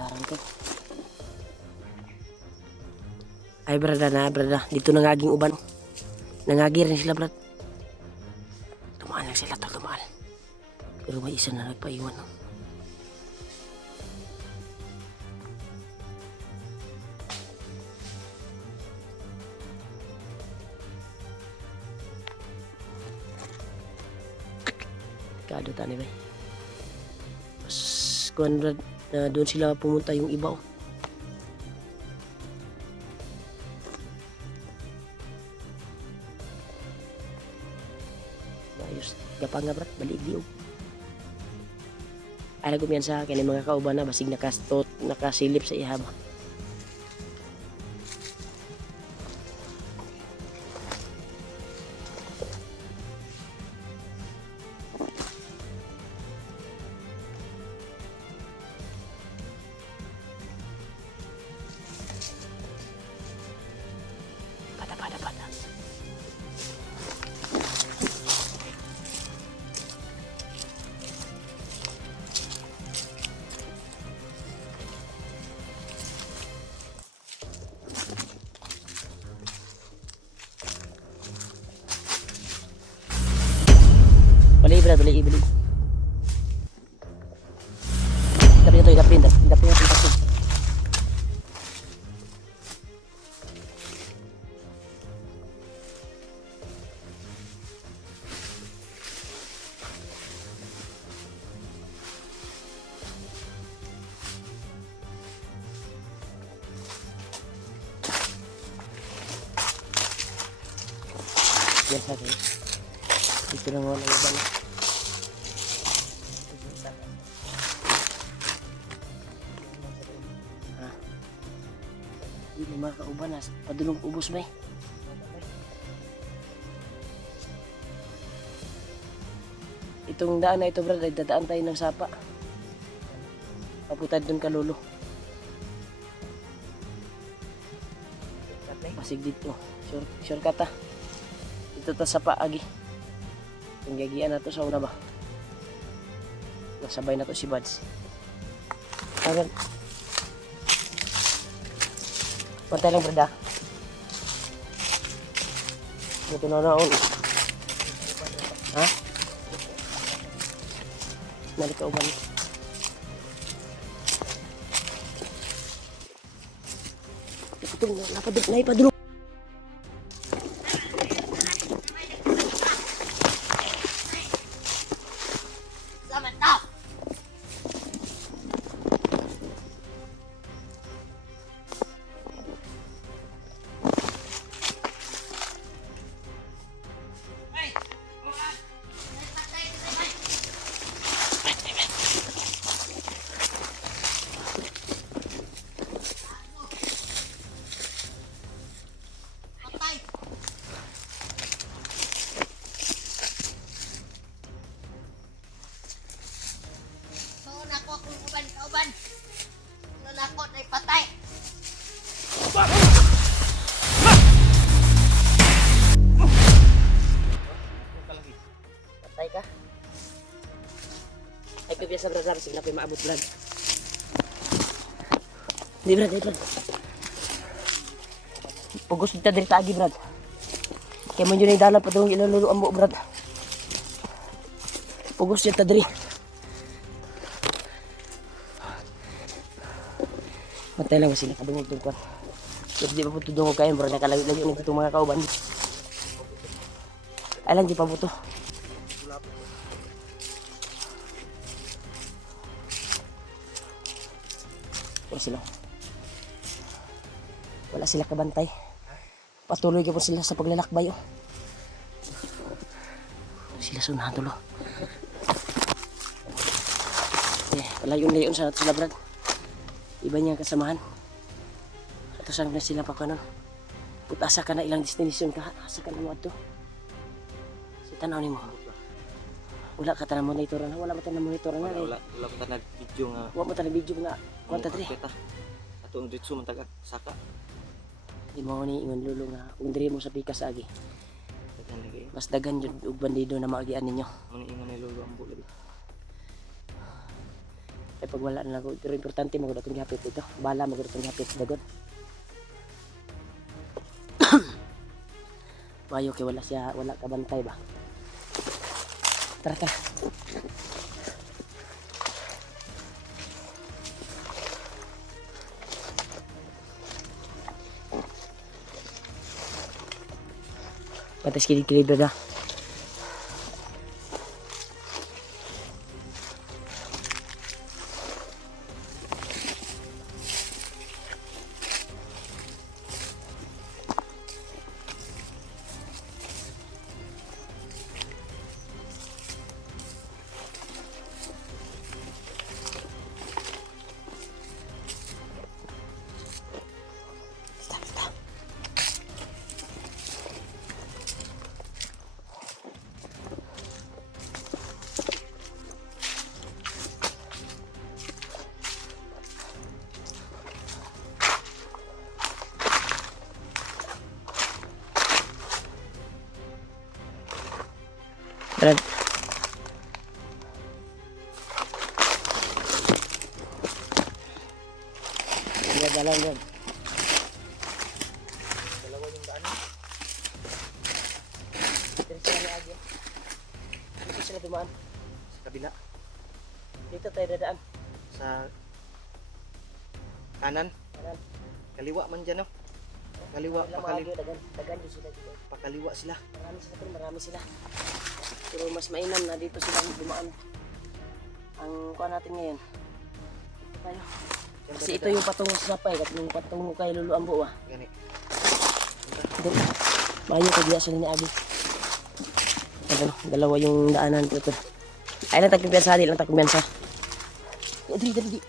Bayaran ko. Ay brada, dito nangaging uban. Nangagi rin sila brad. Tumaan lang sila to, tumaan. Pero may isa na nagpaiwan. No? Kado tani ba? Mas kuan brad, na doon sila pumunta yung iba. Oh. Ayos, gapang nga brad, balik diog. Ay nagumyan sa akin yung mga kauban na basig nakasilip sa ihaba. Pada. Balik brad, balik. Dapin. Yan sa akin. Dito lang wala iba na. Hindi mga kauban na. Padulong ubos ba eh. Itong daan na ito brad ay dadaan tayo ng sapa. Paputad dun kalulo. Pasig dito. Shortcut ah. Ito ta sa paagi. Yung gagian na to sa una ba? Nasabay na to si Buds. Agan. Pantay lang brada. Ito na naon. Ha? Nalika uban. Ito na ipadulong. Kauban. Nalakot ay patay. Patay ka? Ay pipiyasa brad, sige na pa maabot brad. Di brad. Pugos kita dari tagi brad. Kaya mo yun ay dalan pa doon ilaluluan mo brad. Pugos kita dari. Matay lang kasi nakadungog tungkol. Pero di pa po tudungog kayo, bro. Nakalagay-lagay ng itong mga kauban. Alam, di pa po to. Wala sila kabantay. Patuloy ka po sila sa paglalakbay. Oh. Sila sunahan tulo. Palayon-layon sa sila brad. Iba niyang kasamahan. Ito saan na sila pa kanon. Asa ka na ilang destination ka. Asa ka na mo ito. Si tanaw ni mo. Wala ka tanang monitor na. Wala mo tanang monitor na. Wala mo tanang video nga. Wala mo tanang video nga. Kwanta diri. Atong ditso man taga saka. Di mo ni ingon lulo nga. Kung diri mo sa pikas agi. Dagan lagi. Mas dagan jud og bandido na maagian ninyo. Muna ingon ay lulo ang bulag. Ay pag wala na ako, pero importante magod akong gihapit ito. Bala magod akong gihapit sa dagon. Mayo kay wala siya, wala kabantay ba. Tara tara. Patas kilid-kilid brada. Brad. Brad, dalang Brad. Dalawa yung daan. Dito sila ni Agi. Dito sila dumaan. Sa kabila. Dito tayo dadaan. Sa kanan. Kanan. Kaliwa man dyan, no? Kaliwa, Ilang mga Agi, dagan din sila dito. pakaliwa sila. Marami sila. Pero mas mainam na dito sila dumaan. Ang kuha natin ngayon. Tayo. Kasi ito yung patungo sa sapay, at yung patungo kay Lulu Ambo ah. Gani. Doon. Mayo ko diya sila ni Abi. Ano, dalawa yung daanan dito. Ay lang tagkumpiyansa, di lang tagkumpiyansa. Dali.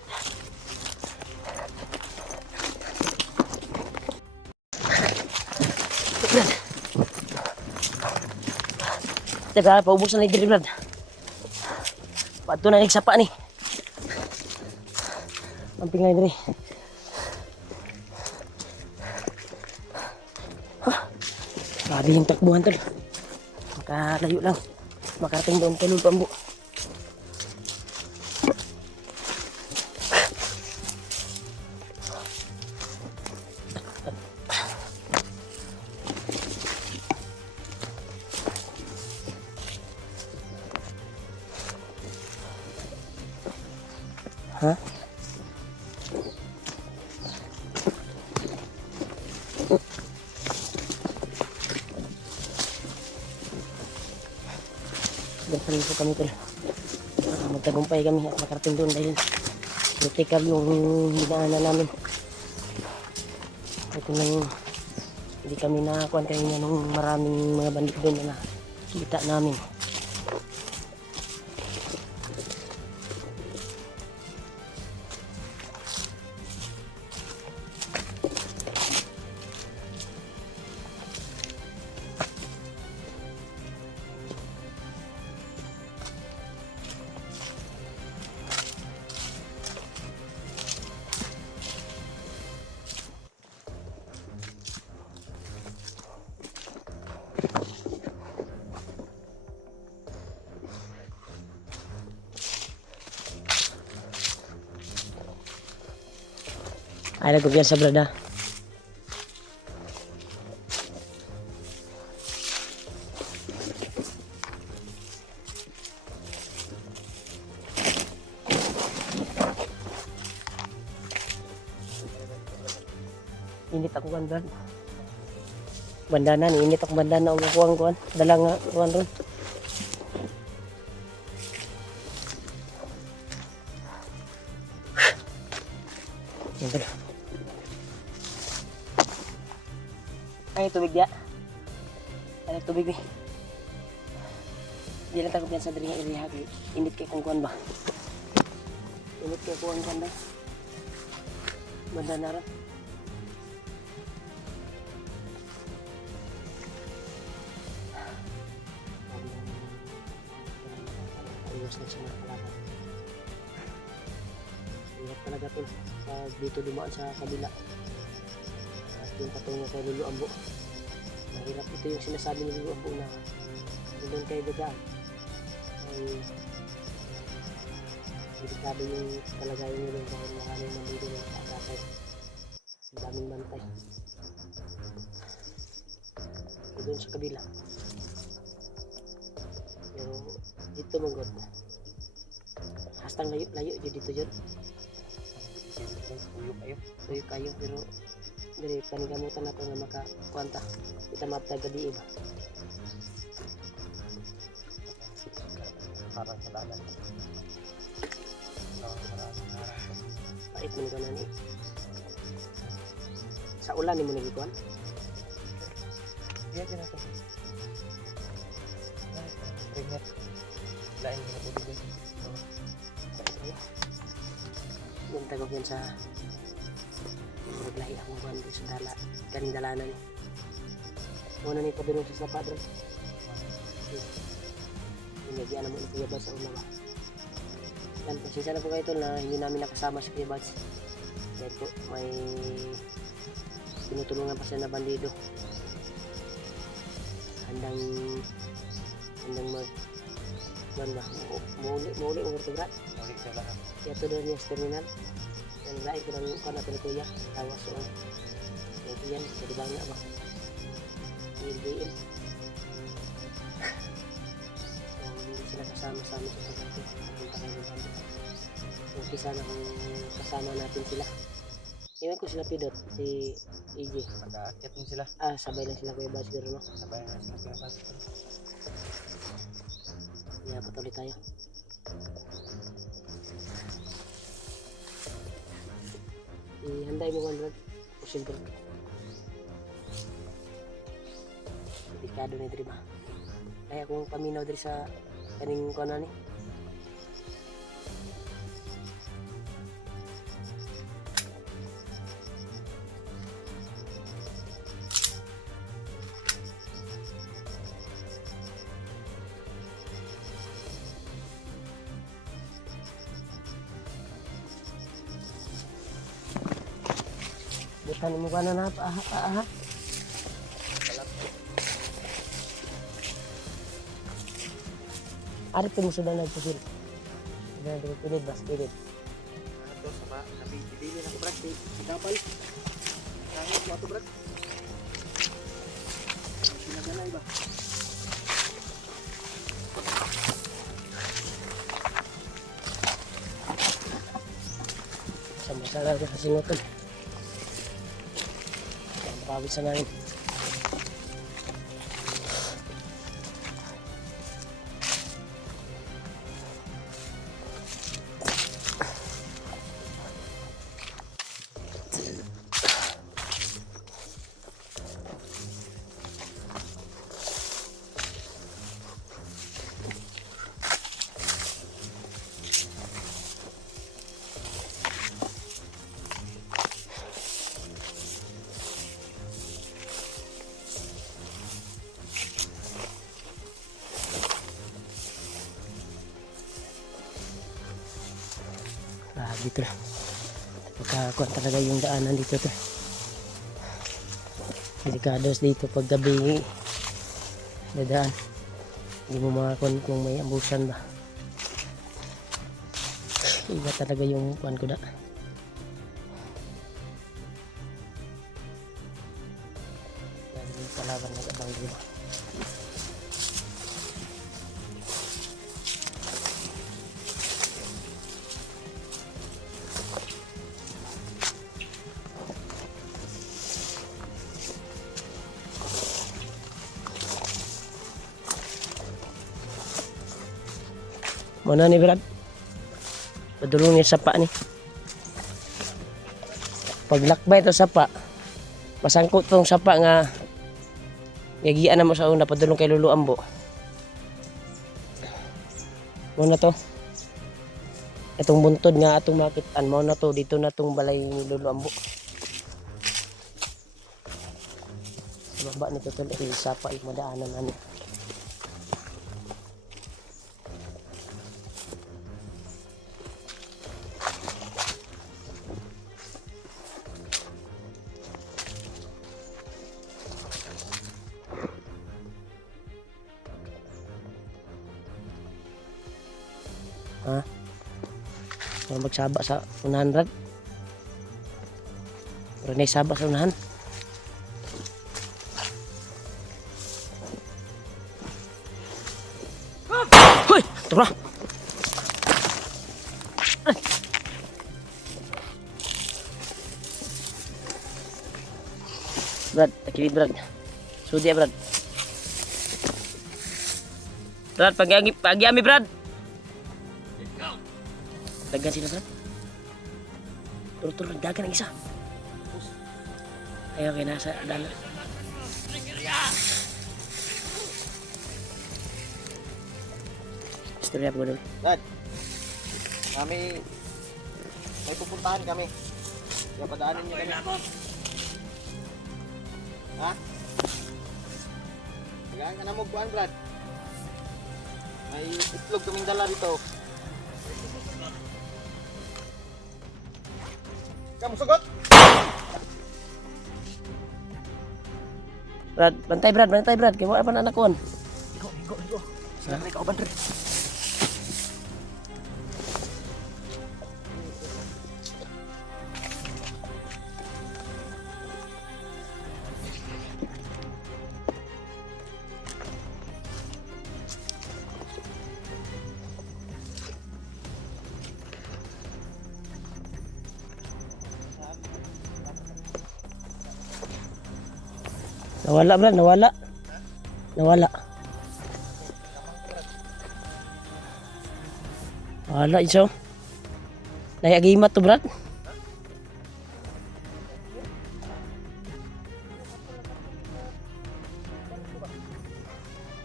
Teka, paubos na diri Brad. Pato na nagsapa ni. Ang pingay diri. Grabe yung takbuhan tol. Makalayo lang. Makarating doon kay Lulu Ambo. Ha? Ganyan po kami tol. Magtagumpay kami at makarating doon dahil critical yung dinaanan namin. Ito nang hindi kami nakakuha kanina nung maraming mga bandit doon na nakita namin. Ay, nagkukyan sa brada. Init ako kan brad. Bandanan, init ako bandana. Ang kuwang kuwan. Dala nga kuwan ron. Yan brad. Ay, tubig dia. Ay, tubig ni. Di lang takot yan sa diri nga area. Init kay kung kuwan ba. Init kay kuwan kuwan ba. Banda na rin. Ayos na siya nakalaban. Ingat talaga tol. Pag dito dumaan sa kabila. Yung patungo kay Lulu Ambo. Mahirap ito yung sinasabi ni Lulu Ambo na doon kayo dagaan ay delikado yung kalagayan nyo doon dahil maraming nandito ng kaagapay. Ang daming bantay. Doon sa kabila. Pero dito mong hastang layo dito dyan. Tuyo kayo pero dari panigamutan ako nga makakuanta. Kita mapta gabi iba. Parang sa dalan. Pait mo na ni. Sa ulan ni mo nagikuan. Iya kira to. Ringat. Lain na po dito. Yung tagaw yan sa naglahi akong buwan sa dala. Kaning dalanan. Muna ni padulong sa sapa doon. Nagyan naman yung Kuya Bads sa una ba. Yan, pasensya na po kayo ito na hindi namin nakasama si Kuya Bads. Dahil po may tinutulungan pa siya na bandido. Handang mag ba? Muli ang vertebrat. Ulit sa lahat. Kaya ito doon yung terminal. Yan, lain ko lang kan natin ni Kuya. Tawas so. Ito yan, sa dibang na ba? Hindi sila kasama-sama sa pagkakas. Punta kayo ng banda. Okay sana kung kasama natin sila. Iwan ko sila Pidot, si EJ. Mag-aakyat din sila. Sabay lang sila Kuya Bads pero no? Sabay na sila Kuya Bads. Kaya patuloy tayo. Ihanday mo 100% bro. Delikado ni Dri ba? Kaya kung paminaw diri sa kaning kuno ni. Bukan mo kana na pa. Ari po mo sudah nagpusil. Sudah nagpusil bas pilit. Ito sa ba, nabibili na ko brad. Sigapal. Kahit mo ito brad. Sinaganay ba? Sama-sama sa sinuton. Pawis sa namin. Dito lang. Pagkakuan talaga yung daanan dito to. Delikados dito pag gabi dadaan. Hindi mo makakuan kung may ambusan ba. Iba talaga yung kuan ko da. Lagi yung kalaban na abang dito. Mana ni Brad? Padulong yung sapa ni. Paglakbay ito sapa, masangkot tong sapa nga yagian na mo sa una, padulong kay Lulu Ambo. Muna to. Itong buntod nga atong makitaan mo na to, dito na tong balay ni Lulu Ambo. Sa baba nito to, sapa yung madaanan namin. Ha? Para magsaba sa unahan, Brad. Para na isaba sa unahan. Hoy! Ito na! Brad, takilid, Brad. Sudi, Brad. Brad, pag-ami, Brad. Dagan sila, Brad. Turo, dagan ang isa. Ayaw, kaya nasa dala. Istorya po, Dol. Brad, may pupuntahan kami. Kaya padaanin niyo kami. Ha? Tagaan ka na mo buwan, Brad. May itlog kaming dala dito. Kamu sugot! Brad, bantay, Brad. Kaya wala pa na anak ko. Igo. Sila ka uban, Brad. Nawala, Brad, nawala. Wala, iso. Nayagimat to, Brad.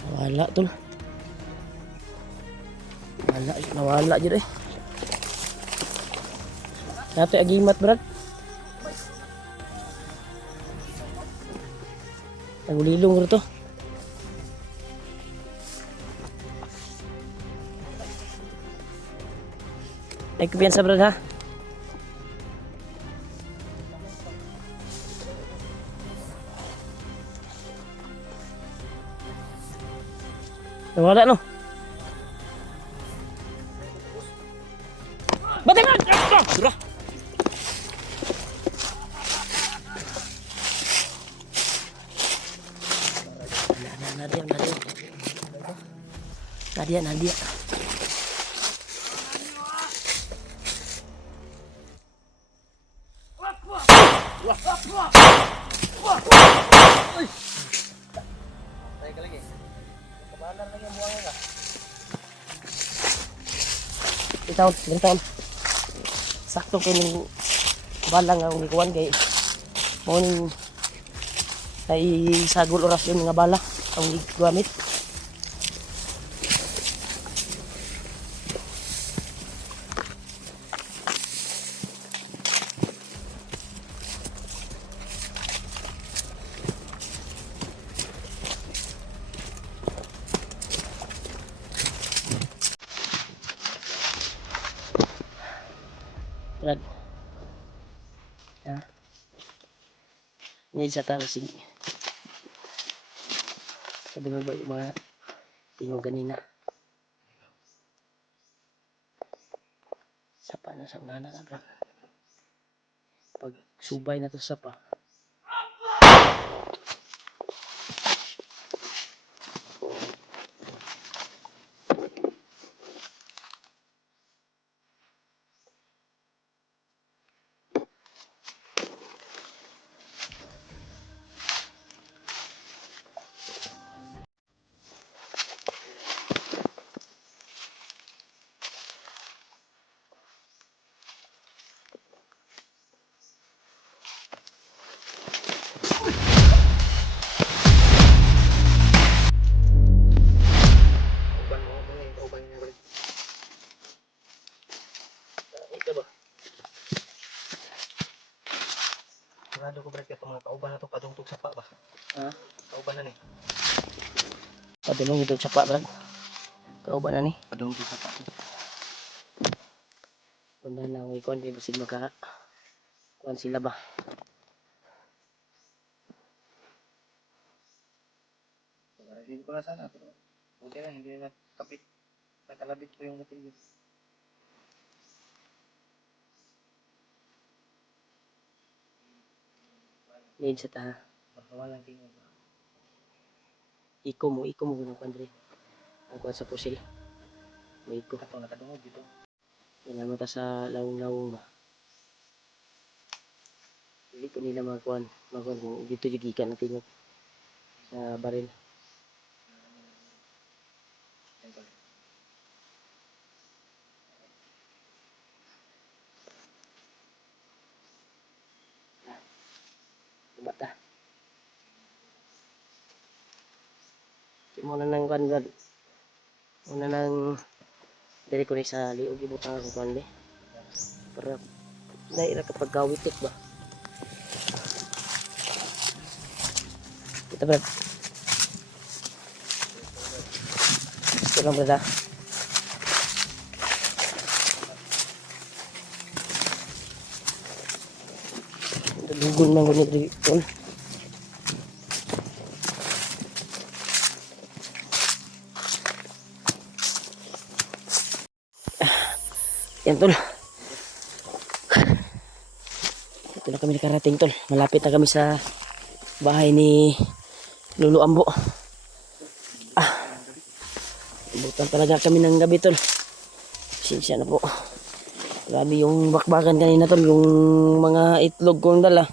Nawala, tol. Nawala dyan eh. Nato agimat, Brad. Nagulilong ko to. Ay, kumpiyansa, Brad, ha? Nawala, no? Batay, Brad! Dura! Nadia. Tayo ka lagi. Kabalan lagi ang buwangan ka. Ganitaon. Sakto kayo ng balang ang likuan kay mo ning ay sagol orasyon nga bala ang gamit. Brad. Ya. Ini sa tao sige. Sabi mo ba yung mga tingog kanina? Sapa na sa unahan na, Brad. Pag subay na to sa sapa. Uban mo ni, uban niya, Brad. Ito ba? Sigurado ko, Brad, itong mga kauban na to padungtog sa pa ba? Ha? Kauban na ni. Padulong itong sapa, Brad. Kauban na ni. Padungtog sa pa. Kung na ang ikon, di basig maka kuan sila ba? Hindi ko na sana. Pero buti na, hindi na kapit. Nakalabit ko yung motor yun. Ngayon sa taha. Walang tingog. Iko mo ng pandre. Ang kuha sa pusil. May iko. Katong nakadungog dito. Yan mo ta sa lawong-lawong ba. Hindi ko nila magkuhan kung dito yung gikan ang tingog sa baril. Bata. Muna nang kuhan God. Muna nang dari ko rin sa liog ibuka ako kuhan be. Para naira kapag gawitik ba. Kita Brad. Ito lang Brad ha. Dugun man ko dito. Yan tol. Ito na kami nakarating tol. Malapit na kami sa bahay ni Lolo Ambo. Ibutan talaga kami ng gabi tol. Sinsya na po. Grabe yung bakbakan kanina tol. Yung mga itlog kong dala.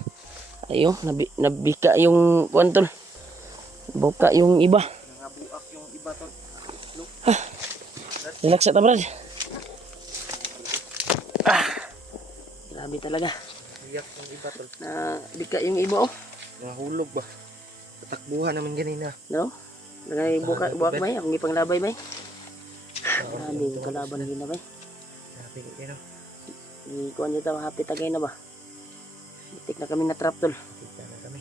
Ayun, nabika yung kuwan tol. Buka yung iba. Nangabuak yung iba to. Relax ta brad. Grabe talaga. Iyak yung iba to. Bika yung iba oh. Nahulog ba? Tatakbuhan naman ganina. No? Nagay buka may akong ipanglabay may. Grabe yung kalaban nila bay. Grabe kayo. Di kuan nyo ta happy tagay na ba? Itik na kami na trap tol. Kita na kami.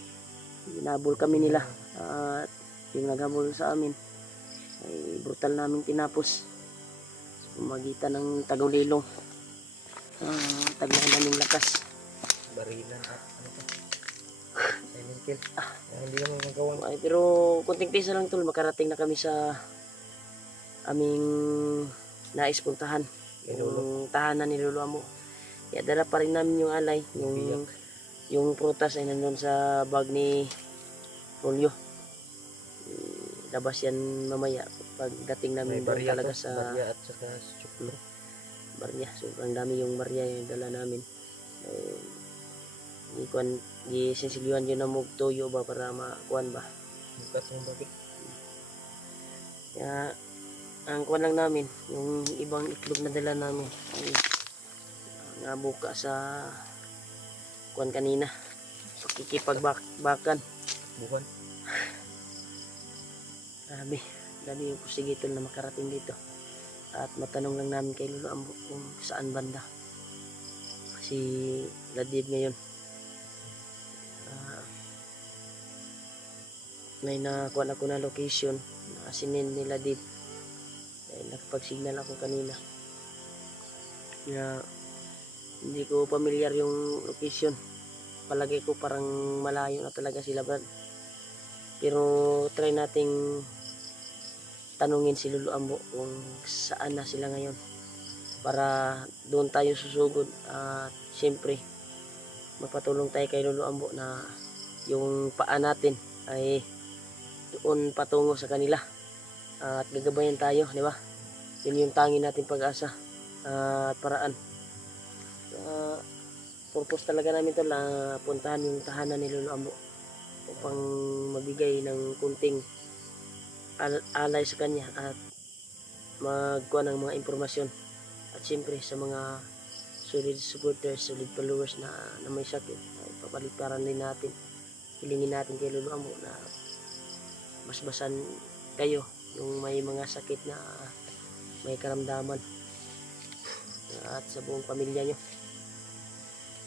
Ginabol kami nila. At yung naghabol sa amin ay brutal namin tinapos. Magitan ng Tagulilong. Taglaan naming lakas. Barilan at ano to? Silent kill. Hindi naman magawa. Ay, pero kunting pisa lang tol, makarating na kami sa aming nais puntahan. Yung tahanan ni Lolo Amo. Kaya dala pa rin namin yung alay. Yung prutas ay nandun sa bag ni Rolyo. Labas yan mamaya pagdating namin doon talaga sa barya at saka chuklo. barya. Sobrang dami yung barya yung dala namin. Gisensilyuhan yun na mugtoyo ba para makuan ba. Bukas yung bakit. Kaya ang kuan lang namin, yung ibang itlog na dala namin ay nabuka sa kuan kanina. So kikipagbakan. Bukan. Dami yung pusigitol na makarating dito. At matanong lang namin kay Lolo Ambo kung saan banda. Kasi ladib ngayon. May nakuha ako na location na sinin nila dip. Nakapag-signal ako kanina. Kaya hindi ko familiar yung location. Palagay ko parang malayo na talaga sila Brad. Pero try nating tanungin si Lolo Ambo kung saan na sila ngayon. Para doon tayo susugod. At siyempre magpatulong tayo kay Lolo Ambo na yung paa natin ay doon patungo sa kanila at gagabayan tayo, di ba? Yun yung tangi natin pag-asa at paraan. Purpose talaga namin to na puntahan yung tahanan ni Lolo Ambo upang magbigay ng kunting alay sa kanya at magkuha ng mga impormasyon at siyempre sa mga solid supporters, solid followers na may sakit ay papaliparan din natin, hilingin natin kay Lolo Ambo na basbasan kayo yung may mga sakit na may karamdaman at sa buong pamilya nyo.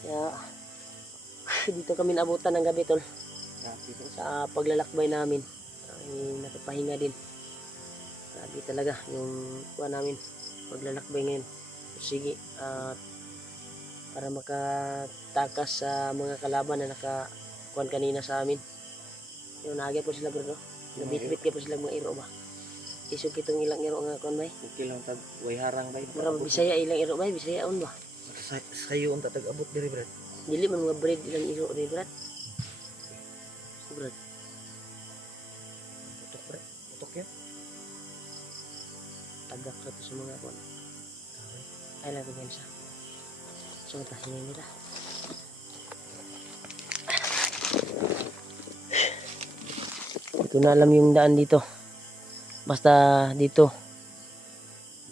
Kaya dito kami naabutan ng gabi tol. Sa paglalakbay namin ay nakapahinga din. Grabe talaga yung kuha namin paglalakbay ngayon. Sige, para makatakas sa mga kalaban na nakakuhan kanina sa amin. Yung naagay po sila bro. Nabitbit ka po sila mga iro ba? Isok itong ilang iro nga kuhan ba? Okay lang tag way harang bay. Murang Bisaya ilang iro ba? Bisaya on ba? Sayo ang tatag abot diri brad. Dili man mga breed ilang iro ni Brad. Brad. Putok, Brad. Putok yan. Tagak na to sa mga kon. Tawag. Ay lang ko sa. So tahin nila. Hindi ko na alam yung daan dito. Basta dito.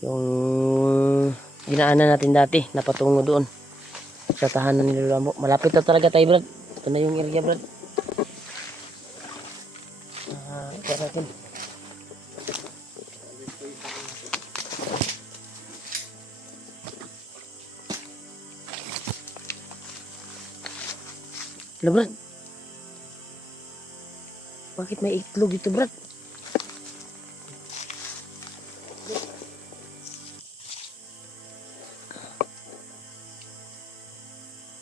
Yung dinaanan natin dati. Napatungo doon. Sa tahanan ni Lolo Ambo. Malapit na talaga tayo, Brad. Ito na yung area, Brad. Ito natin. Hello, Brad. Bakit may itlog dito, Brad?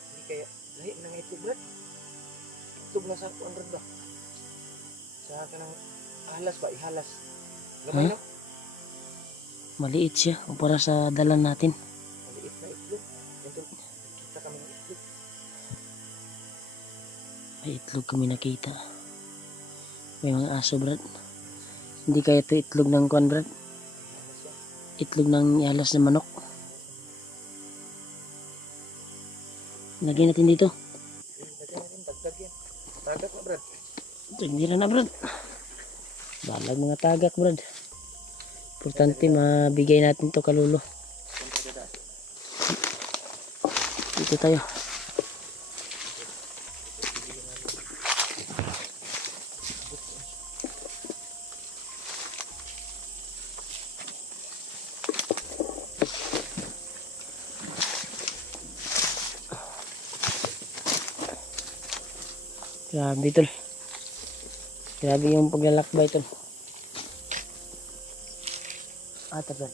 Hindi kaya, lahi ng itlog, Brad. Itlog na sa 100 ba? Sa kanang halas ba? Ihalas. Gamay Hmm? no? Maliit siya. O para sa dalan natin. Maliit na itlog. Ito, kita kami ng itlog. May itlog kami nakita. May mga aso, Brad. Hindi kaya ito itlog ng kwan, Brad. Ihalas yan. Itlog ng ihalas na manok. Lagyan natin dito. Lagyan natin, dagdag yan. Tagak na, Brad. Tindira na, Brad. Balag mga tagak, Brad. Importante mabigay natin to kalulo. Punta dada. Dito tayo. Grabe, tol. Grabe yung paglalakbay, tol. Brad.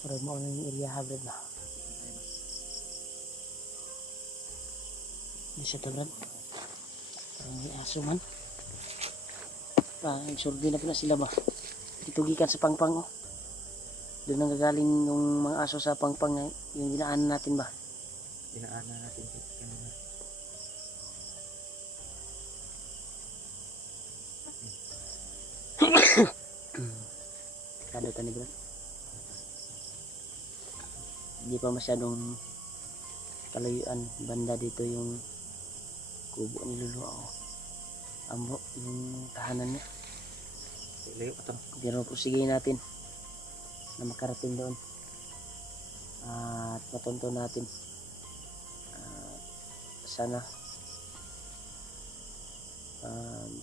Parang mauna yung area ha, Brad, ba? Hindi siya to, Brad. Parang may aso man. Surdi na pala sila ba? Itugikan sa pangpang, oh. Doon nang gagaling yung mga aso sa pangpang na yung dinaanan natin ba? Dinaanan natin dito kanina. Kado tani, Brad. Hindi pa masyadong kalayuan. Banda dito yung kubo ni Lolo Ambo, yung tahanan niya. Layo pa to. Pero pusigay natin na makarating doon. At matunto natin. Sana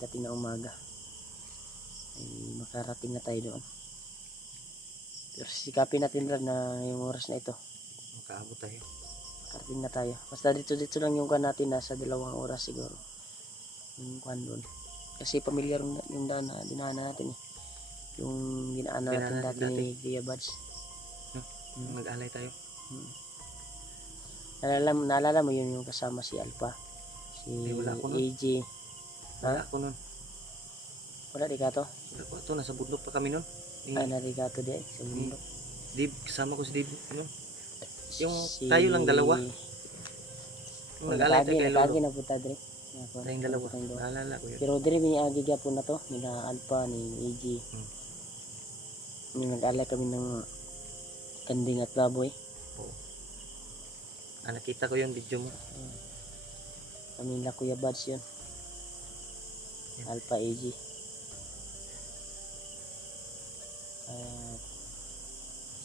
dating na umaga ay makarating na tayo doon. Pero sikapin natin, Brad, na yung oras na ito Makaabot tayo. makarating na tayo. Basta dito lang yung kan natin, nasa 2 oras siguro yung kan doon. Kasi pamilyar yung daan na dinaanan natin eh. Yung dinaanan natin dati ni Kuya Buds. Nag-alay tayo. Naalala mo yun yung kasama si Alpha, si wala ako nun. AJ. Wala ako nun. Wala di ka to? Wala ko ito. Nasa bundok pa kami nun. Ay, nari ka to di sa mundo. Dave, kasama ko si Dave nun. Yung tayo lang dalawa. Yung nag-alay tayo kay Lolo. Nagagi na punta dire. Tayong dalawa. Naalala ko yun. Pero dire biniagi gyapon na to nila Alpha ni AJ. Yung nag-alay kami ng kanding at baboy. Nakita ko yung video mo. Kami nila Kuya Buds yun. Alpha AJ.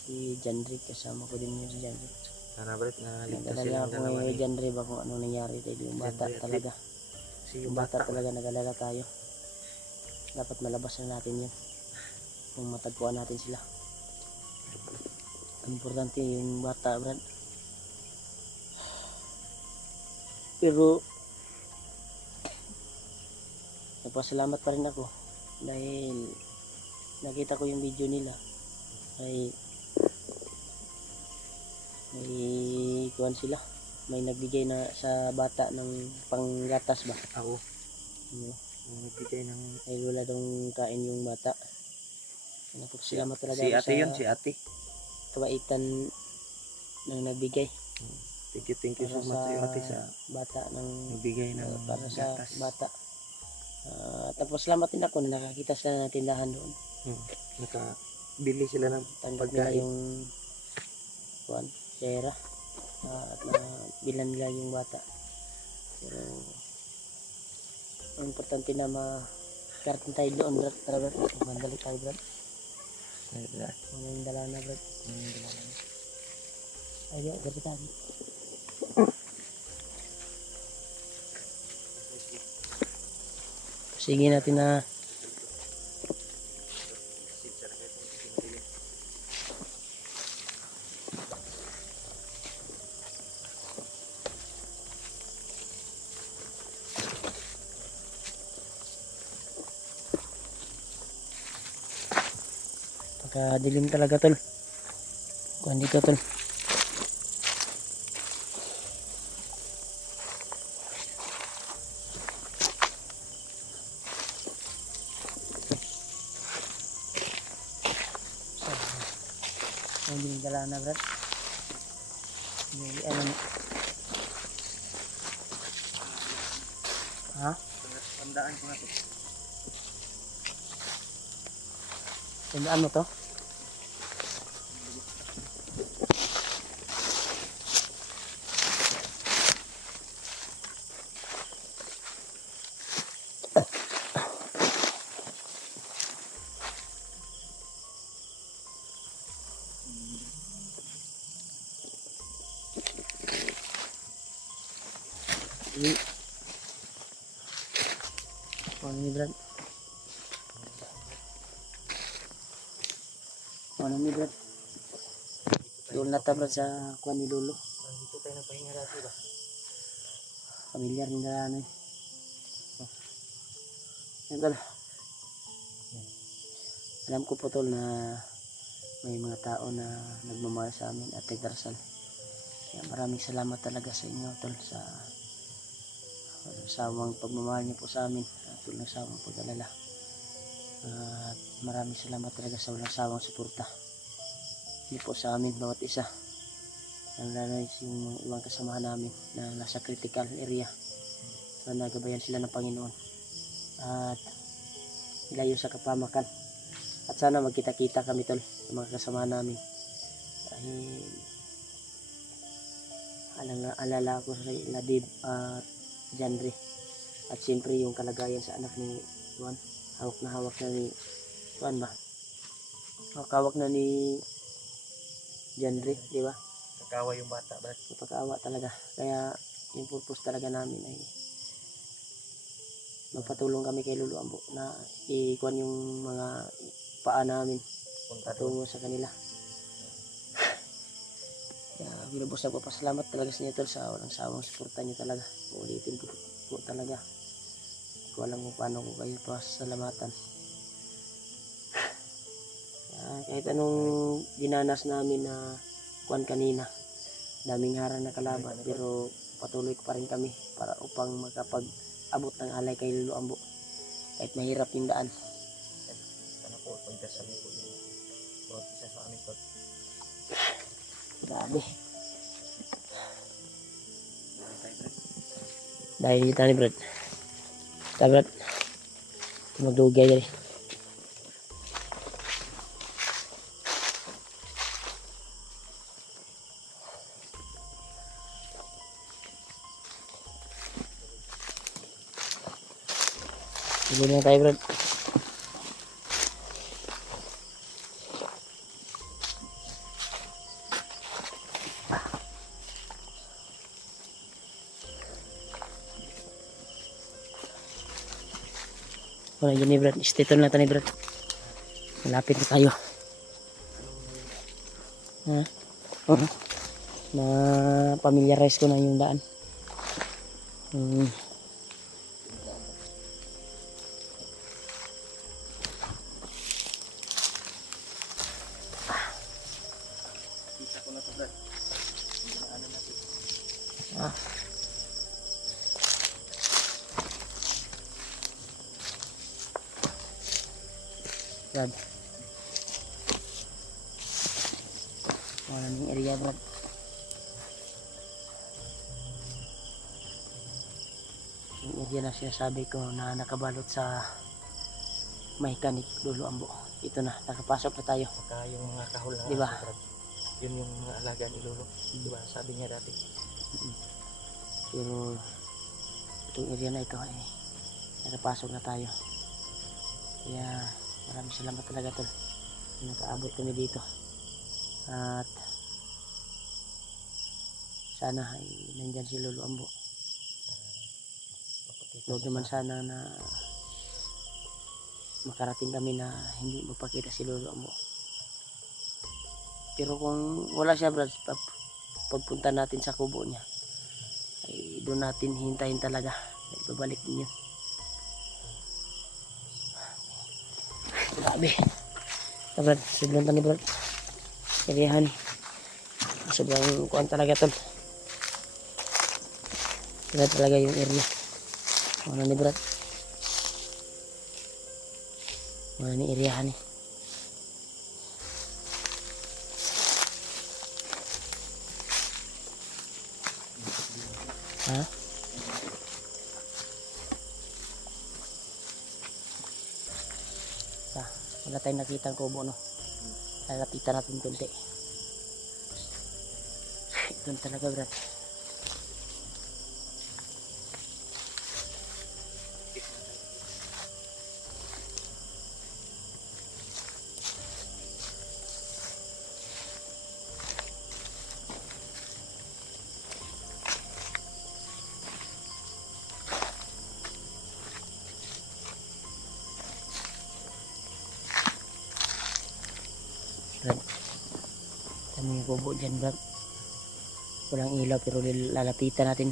Si Jandrick, kasama ko din yun si Jandrick. Sana balik na ligtas Nag-alala silang ako dalawa ngayon ni kay Jandrick ba kung ano nangyari dahil yung bata Jandrick at talaga. yung bata Talaga nag-alala tayo. Dapat malabas na natin yun. Kung matagpuan natin sila. Ang importante yung bata, Brad. Pero nagpasalamat pa rin ako dahil nakita ko yung video nila. May kuwan sila. May nagbigay na sa bata ng panggatas ba? Ako. Ano? Nagbigay ng... Ay wala dong kain yung bata. Nagpasalamat talaga Si ako ate sa yun, si ate. kabaitan na nagbigay Thank you so para much sa iyo ate sa bata ng nagbigay ng para sa gatas. bata. Tapos salamat din ako na nakakita sila ng tindahan doon. Nakabili sila ng Tanggap nila pagkain. yung kuan, pera. At nabilan nila yung bata. Pero ang importante na makarating tayo doon, Brad. Tara, Brad. Mandali tayo, Brad. Ano yung dala na, Brad? Ay, di, gabi tayo. Sige natin na dilim talaga, tol. Kuan dito, tol. Hindi dala na, Brad. Hindi, ano. Ha? Tandaan ko na to. Tandaan mo to? Ini. Ano ni Brad? Ano ni Brad? Doon na ta, Brad, sa kuan ni Lolo. Dito tayo nagpahinga dati ba? Pamilyar ni Darano eh. Yan, tol. Alam ko po, tol, na may mga tao na nagmamahal sa amin at nagdarasal. Kaya maraming salamat talaga sa inyo, tol, sa sawang pagmamahal niyo po sa amin at walang sawang pag-alala. At maraming salamat talaga sa walang sawang suporta niyo po sa amin bawat isa. Ang lalo yung ibang kasamahan namin na nasa critical area. Sana gabayan sila ng Panginoon at ilayo sa kapamakan. At sana magkita-kita kami, tol, sa mga kasamahan namin. Dahil alala ko sa Ladib at Jandre. At siyempre yung kalagayan sa anak ni Juan. Hawak na ni Juan ba? Hawak na ni Jandre, di ba? Kakawa yung bata ba? Napakaawa talaga. Kaya yung purpose talaga namin ay magpatulong kami kay Lolo Ambo na ikuan yung mga paa namin Punta doon. patungo sa kanila. Kaya binubos na po, pasalamat talaga sa inyo, tol, sa walang sawang suporta nyo talaga. Ulitin ko po talaga. Hindi ko alam kung paano ko kayo pasalamatan. Kahit anong dinanas namin na kuan kanina, daming harang na kalaban, pero patuloy ko pa rin kami para upang makapag-abot ng alay kay Lolo Ambo. Kahit mahirap yung daan. Sana po, pagdasali po yung bawat isa sa amin po. Grabe. Dahil dito ni Brad. Ta, Brad. Magdugay dali. Sige na tayo, Brad. Wala yun ni Brad. Stay tuned natin ni Brad. Malapit na tayo. Ha? Oo. Na-familiarize ko na yung daan. Kita ko na to, Brad. Ano natin? Brad. Wala ng area, Brad. Yung area na sinasabi ko na nakabalot sa Mahika ni Lolo Ambo. Ito na, nakapasok na tayo. Saka yung mga kahol ng Diba? aso, Brad. Yun yung mga alaga ni Lolo. Diba? Sabi niya dati. Pero itong area na ito ay nakapasok na tayo. Kaya maraming salamat talaga tol. Nakaabot kami dito. At sana ay nandyan si Lolo Ambo. Huwag naman sana na makarating kami na hindi magpakita si Lolo Ambo. Pero kung wala siya brad, pagpunta natin sa kubo niya ay doon natin hintayin talaga. Babalik din yun. Grabe. Brad, sobrang tani brad. Kariyahan. Sobrang kuhan talaga tol. Sila talaga yung area. Mana ni brad. Mana ni area ni. Ha? Wala tayong nakitang kubo no. Lalapitan natin kunti. Doon talaga brad. Brad, kami yung kubo dyan brad. Walang ilaw pero lalapitan natin.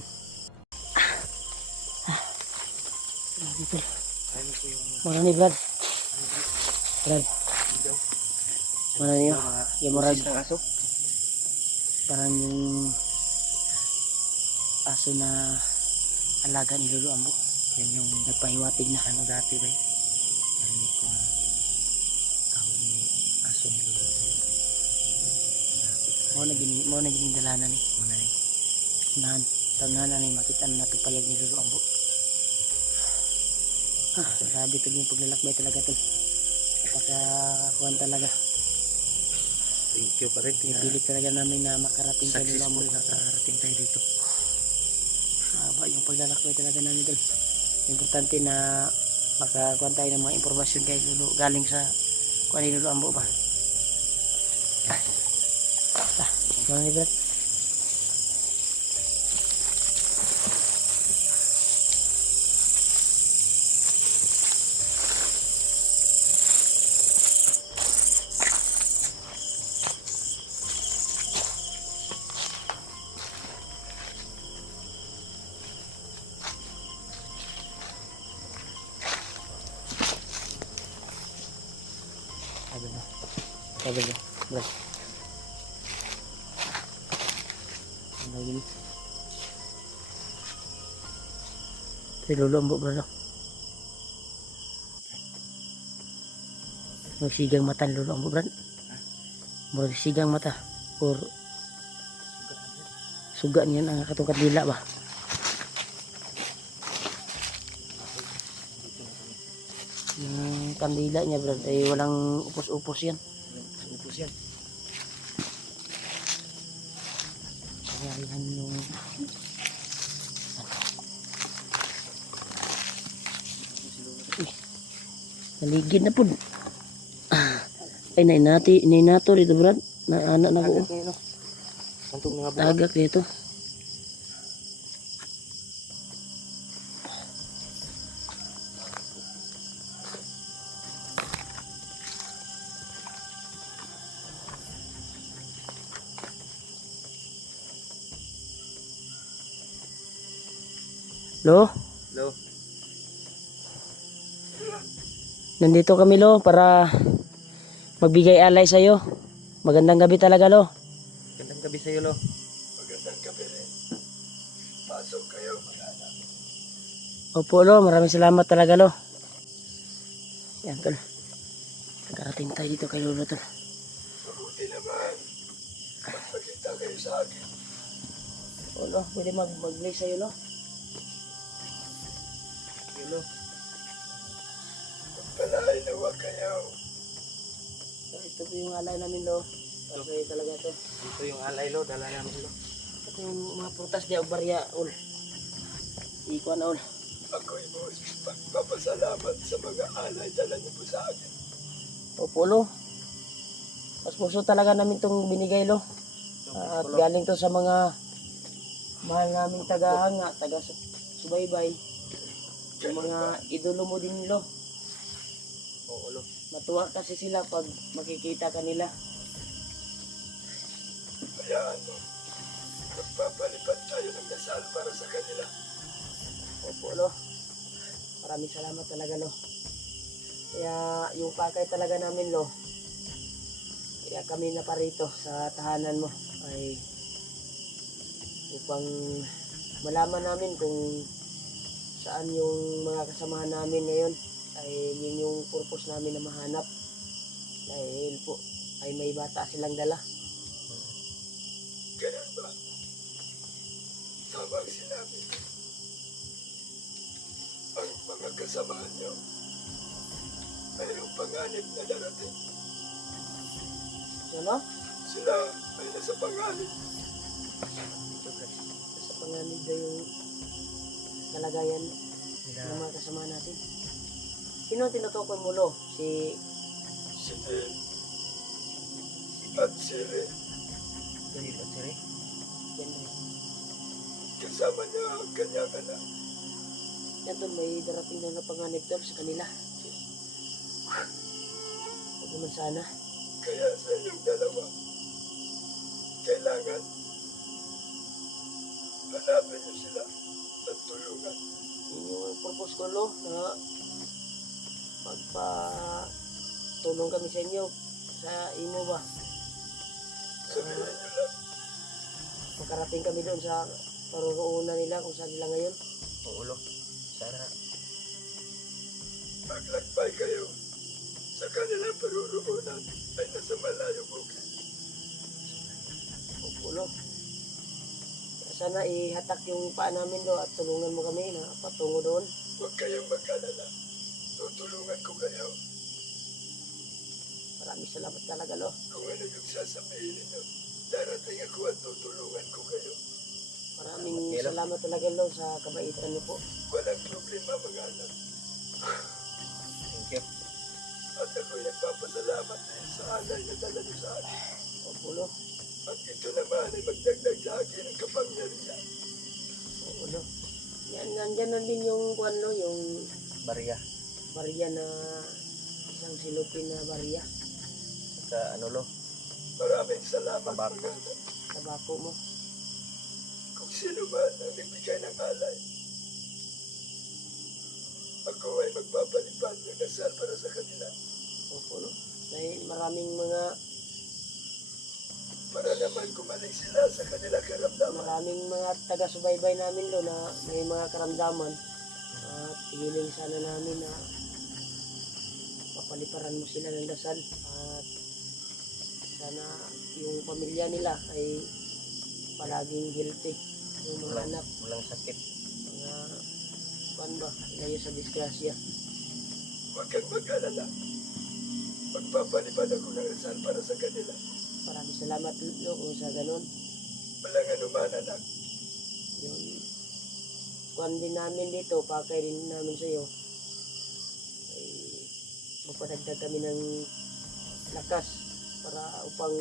Dito. Ano po yung Mana ni brad? Brad, mana niyo? Yung murag ng aso? parang yung aso na alaga ni Lolo Ambo. Yan yung Nagpahiwatig na. ano dati ba? Narinig ko na kahol ni aso ni Lolo. Mo na gini dalanan ni. Muna eh. Unahan. Tanahan na makita na natin payag ni Lolo Ambo. Grabe ito yung paglalakbay talaga to. Napakakuhan talaga. Thank you pa rin. Pinipilit talaga namin na makarating kay Lolo Ambo. Successful nakarating tayo dito. Haba yung paglalakbay talaga namin tol. Importante na makakuha tayo ng mga impormasyon kay Lolo galing sa kuha ni Lolo Ambo ba. Mga ni brad. Sabi na, brad. Ano yun? Si Lolo Ambo brad. Magsigang mata ni Lolo Ambo brad. Magsigang mata. Or suga niyan ang katong kadila ba? Yung kandila niya brad ay walang upos-upos yan. Upos yan. Nangyarihan yung naligid na po. Ay nainato dito brad. Na anak na ko. Antok mga buwan. Tagak dito. Lo, Hello. nandito kami lo para magbigay alay sa iyo. Magandang gabi talaga lo. Gandang gabi sa iyo, Lo. Opo lo, maraming salamat talaga lo. Yan tol. Nakarating tayo dito kay Lolo tol. Mabuti naman. Magpakita kayo sa akin. O lo, pwede mag-bless sa iyo lo. you, Lo. Pagpalain nawa kayo. So, ito po yung alay namin, Lo. Kasi talaga to. Ito yung alay, Lo. Dala namin, Lo. Ito yung mga prutas di og barya, ol. Ikuan, ol. Ako'y mo pagpapasalamat sa mga alay dala niyo po sa akin. Opo, Lo. Mas puso talaga namin itong binigay, Lo. At galing to sa mga mahal naming tagahanga, taga-subaybay. Yung mga idolo mo din, Lo. Oo, Lo. Matuwa kasi sila pag makikita kanila. Hayaan mo. Magpapalipad tayo ng dasal para sa kanila. Opo, Lo. Maraming salamat talaga, Lo. Kaya yung pakay talaga namin, Lo. Kaya kami na parito sa tahanan mo ay upang malaman namin kung saan yung mga kasamahan namin ngayon. Ay yun yung purpose namin na mahanap. Dahil po ay may bata silang dala. Ganun ba? Tama ang sinabi mo. Ang mga kasamahan niyo mayroong panganib na darating. Ano? Sila ay nasa panganib. Sa panganib daw yung kalagayan Sila, ng mga kasamahan natin. Sino ang tinutukoy mo, Lo? Si Si Bill at si Ray. Dali ba, Sire? Henry. Kasama niya ang kanyang anak. Yan doon, may darating daw na panganib doon sa kanila. Huwag naman sana. Kaya sa inyong dalawa, kailangan hanapin niyo sila at tulungan. Yun yung purpose ko, Lo, na magpa-tulong kami sa inyo, sa imo ba. Sabihin niyo lang, Makarating kami doon sa paruroonan nila kung saan sila ngayon. Oo, Lo. Sana. maglakbay kayo sa kanilang paruroonan ay nasa malayong bukid. Opo, Lo. Sana ihatak yung paa namin, Lo, at tulungan mo kami na patungo doon. Huwag kayong mag-alala. Tutulungan ko kayo Maraming salamat talaga, Lo. kung ano yung sasabihin ninyo. Darating ako at tutulungan ko kayo. Maraming Salamat, Lo. salamat talaga, Lo, sa kabaitan niyo po. Walang problema mga anak. Thank you. At ako'y nagpapasalamat din sa alay na dala niyo sa akin. Opo, Lo. At ito naman ay magdagdag sa akin ng kapangyarihan. Opo, Lo. Yan, nandyan na din yung, ano, yung Barya. barya na isang silupin na barya. Saka ano, Lo? Maraming salamat Tabako. mga anak. Tabako mo. Kung sino man ang nagbigay ng alay, ako ay magpapalipad ng dasal para sa kanila. Opo, Lo. Dahil maraming mga Para naman gumaling sila sa kanilang karamdaman. maraming mga taga-subaybay namin, Lo, na may mga karamdaman. At hiling sana namin na papaliparan mo sila ng dasal. At sana yung pamilya nila ay palaging healthy. Yung mga Walang, anak, walang sakit. mga pan ba, ilayo sa disgrasya. Huwag kang mag-alala. Magpapalipad ako ng dasal para sa kanila. Maraming salamat, Lo, kung sa ganun. Walang anuman, anak. Yung kuhan din namin dito, pakay din namin sa iyo. Ay mapadagdag kami ng lakas para upang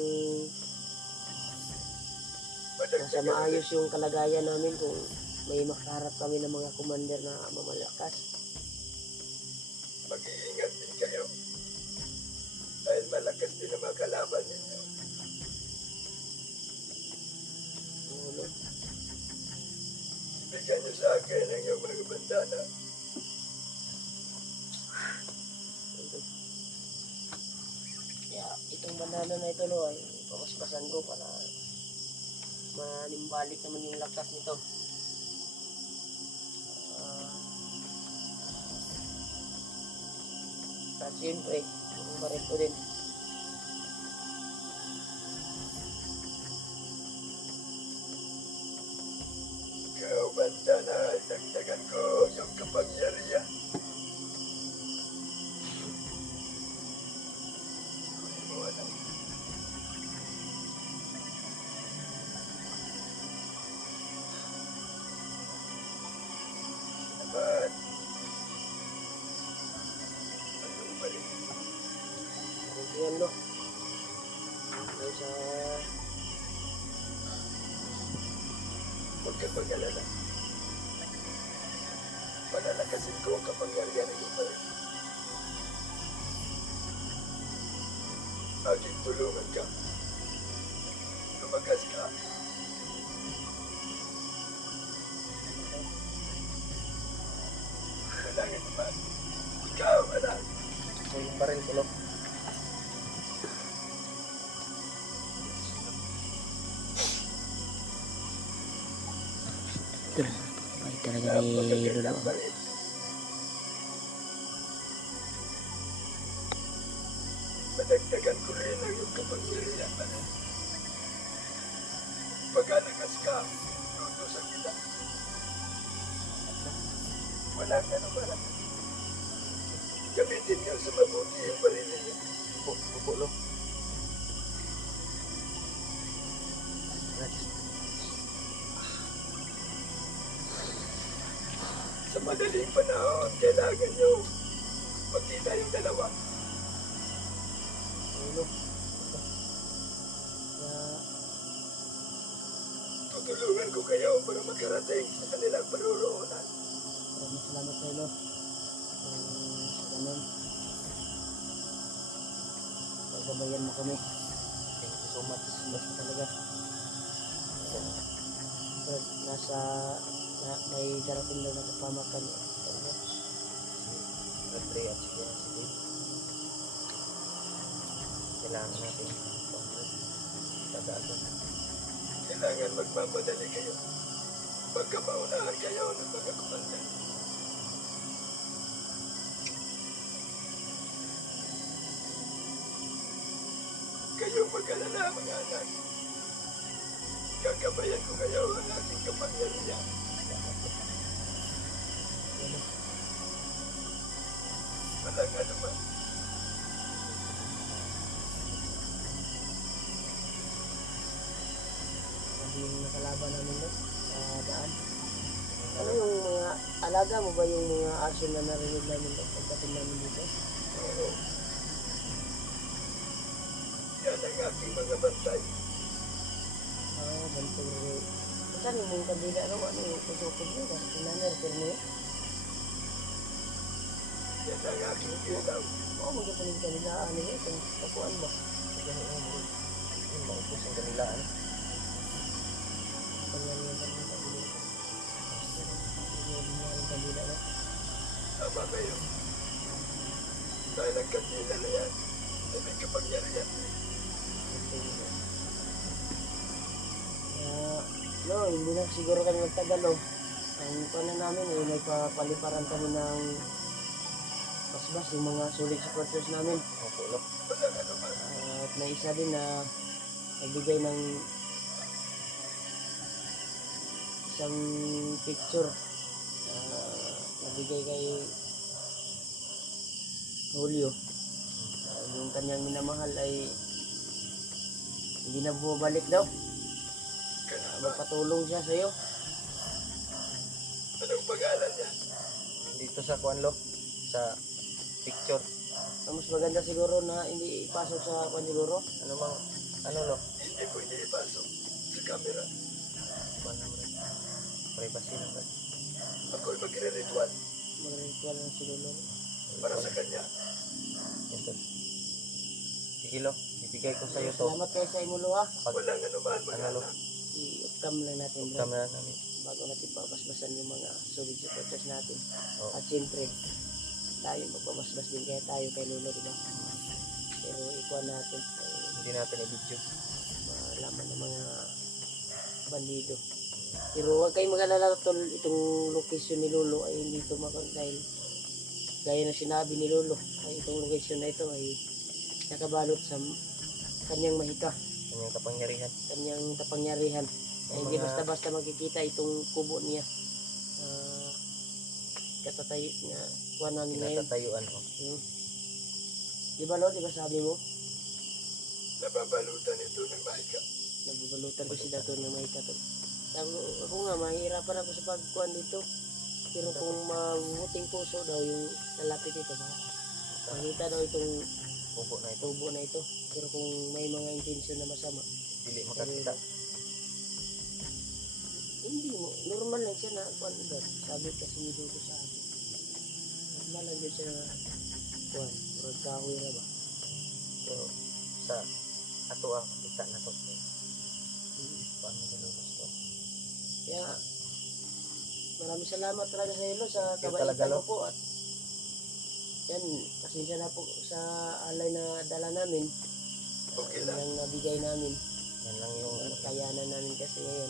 nasa Madagdagan maayos yung kalagayan namin kung may makaharap kami ng mga commander na mamalakas. Mag-iingat din kayo. Dahil malakas din ang mga kalaban ninyo. Ulo. Bigyan niyo sa akin ang iyong mga bandana. Kaya itong banana na ito, Lo, ay pamaspasan ko para manimbalik naman yung lakas nito. At siyempre, yung baril ko din. Ikaw, bandana, ay dagdagan ko yung kapangyarihan. tayo sa... Huwag kang mag-alala. Palalakasin ko ang kapangyarihan ng iyong baril. Aking tulungan ka. Lumagas ka. Kailangan naman. Ikaw, anak. So yung baril ko, Lo. Ay, talaga ni Lola. Baril. Madagdagan ko rin ang iyong kapangyarihan, anak. Pagkalakas ka, lutusan kita. Walang ano ba? Gamitin niyo sa mabuti yung baril niyo. Opo, Lo. Sa madaling panahon, kailangan niyo magkita yung dalawa. Lo. Tutulungan ko kayo para makarating sa kanilang paruroonan. Maraming salamat sa ilo. Sa ganun, paggabayan mo kami. Thank you so much. Basta talaga. Brad, may darating daw na kapamakan. Talaga. Andre at sige. Kailangan natin tagagan. Kailangan magmamadali kayo. Pagkamaunahan kayo ng mga kumanda. Kayong mag-alala, mga anak. Gagabayan ko kayo ang aking kapangyarihan. Walang ano ba? Hindi yung nakalaban namin doon sa daan. Ano yung mga alaga mo ba yung mga aso na narinig namin doon pagdating namin dito? Oo. Yan ang aking mga bantay. Bantay rin. Saan yung mong kabila ro? Ano yung kusukod mo? Kasi pinanerker mo yun? Yan ang aking ilaw. Oo, magkapaling kanila. Ano yun? Kung tapuan ba? Yung maupos ang kanilaan. Pangyarihan kami sa kabila. Pangyarihan kabila na. Tama kayo. Dahil ang kanila na yan ay may kapangyarihan. No, hindi na siguro kami magtagal, no. Ang paano namin ay may papaliparan kami ng basbas yung mga solid supporters namin. Opo, Lo. Walang ano ba? At may isa din na nagbigay ng isang picture na nabigay kay Julio. Yung kanyang minamahal ay hindi na bumabalik daw. Kanama. Magpatulong siya sa iyo. Anong pangalan niya? Dito sa kuan, Lo. Sa picture. Mas maganda siguro na hindi ipasok sa pansiguro. Ano, Lo? Hindi pwede ipasok sa camera. Kuan naman. Privacy naman. Ako'y magre-ritual Mag-ritual ng siguro. para sa kanya. Ito. Sige, Lo. Ibigay ko sa'yo to. Salamat kayo sa imulo ha. Walang ano ba, mga Ano, Lo? anak. I-upcam lang natin bro. Kamera namin. Bago natin babasbasan yung mga solid supporters natin. Oo. At siyempre, tayo magbabasbas din kaya tayo kay Lolo, diba? Pero ikuha natin ay Hindi natin i-video. malaman ng mga bandido. Pero huwag kayong mag-alala tol, itong location ni Lolo ay hindi tumakot dahil gaya na sinabi ni Lolo ay itong location na ito ay nakabalot sa kanyang mahika, Kanyang kapangyarihan. kanyang kapangyarihan. Ay Yung hindi mga- basta-basta makikita itong kubo niya. Katatay niya, kuha namin ngayon. Pinatatayuan ko. Di ba Lolo, di ba sabi mo? Nababalutan ito ng mahika. Nagbabalutan ko si Dato ng mahika to. Ako nga, mahirapan ako sa pagkuhan dito. Pero kung mabuting puso daw yung lalapit ito, makita daw itong Kubo na ito. tubo na ito. Pero kung may mga intensyon na masama, Dili makakita. hindi mo, normal lang siya na kuan ba. Sabi kasi ni Dodo sa akin. Normal lang din siya na kuan, murag kahoy ra ba. Pero sa ato kita na to. Paano nilulus to? Kaya maraming salamat talaga sa ilo sa Thank you talaga, kabaitan Lo. mo po at yan, pasensya na po sa alay na dala namin. Okay Yan lang. ang nabigay namin. Yan lang yung Yung kayanan namin kasi ngayon.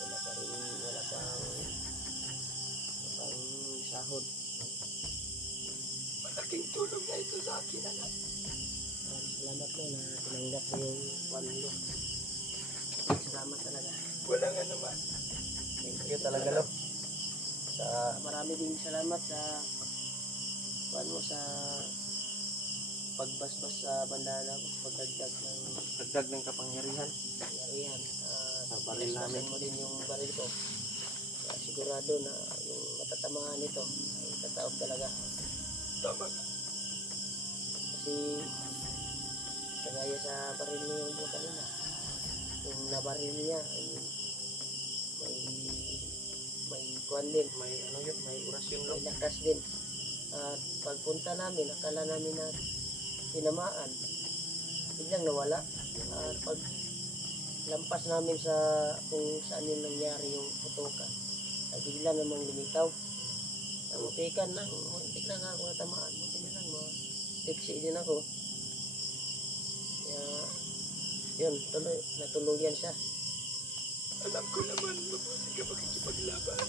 Wala pang sahod. Malaking tulong na ito sa akin, anak. Maraming salamat mo na tinanggap mo yung panlo. Salamat talaga. Walang anuman. thank you talaga lo. Sa Marami din salamat sa mo sa pagbasbas sa bandana ko, pagdagdag ng dagdag ng kapangyarihan. nangyarihan. Sa baril namin. Mo din yung baril ko. Kaya sigurado na yung matatamaan nito ay tataob talaga. Tama ka. Kasi kagaya sa baril niya yung kanina. Yung nabaril niya ay may kuwan din. May ano yun, may orasyon lo. May lakas din. At pagpunta namin, akala namin na tinamaan. Biglang nawala. At pag lampas namin sa kung saan yung nangyari yung putukan, ay bigla namang lumitaw. Muntikan lang, muntik na nga ako natamaan. Muntik na lang, tiksi din ako. Kaya, yun, natuluyan siya. Alam ko naman, mabuti ka makikipaglaban.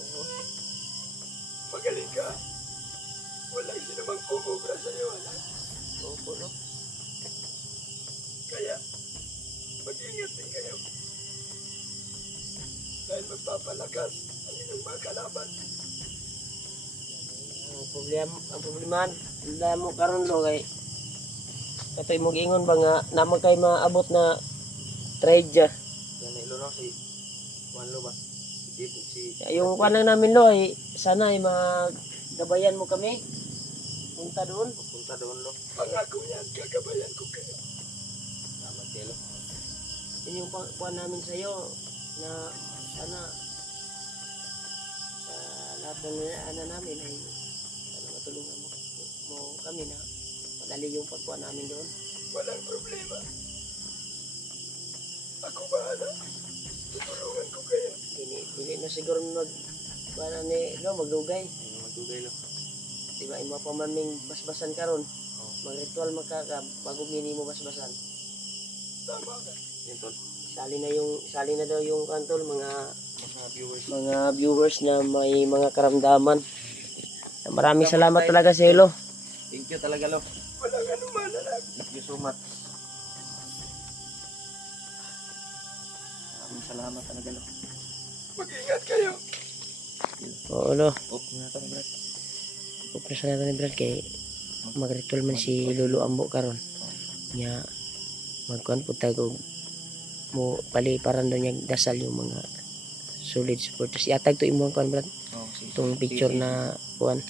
Oo. Magaling ka. Walang sinumang kumubra sa'yo, anak. Opo, no? Kaya, mag-ingat din kayo. Dahil magpapalakas ang inyong mga kalaban. Ang problema mo karon lo kay katoy mo giingon ba nga naman kay maabot na trade ja. Yan na ilo no, si Juan lo ba? Si Yung kuan lang namin lo ay sana ay magabayan mo kami. Punta doon. pupunta doon lo. Pangako yan, gagabayan ko kayo. Salamat kayo lo. Yun yung kuan namin sa iyo na sana sa lahat ng ano namin ay sana matulungan mo kami na madali yung pagkuan namin doon. Walang problema. Ako bahala. Tutulungan ko kayo. Dili na siguro kuan ni lo maglugay. Ayun naman dugay lo. Diba, ima pa man ning basbasan karon. Oh. Mag-ritual magkaka bago mini mo basbasan. Tama ka. Yan tol. Sali na daw yung kantol Mga viewers. mga viewers na may mga karamdaman. Maraming salamat talaga sa ilo. Thank you talaga lo. Walang anuman, anak. Thank you so much. Maraming salamat talaga lo. Mag-ingat kayo. Oo lo. Off na ito brad. Upresa natin ni Brad kay mag-ritual man si Lolo Ambo karon. Nya magkuan po tayo mo paliparan daw niya dasal yung mga solid supporters. Iatag to imong kuan Brad. Oh, si Itong picture na kuan.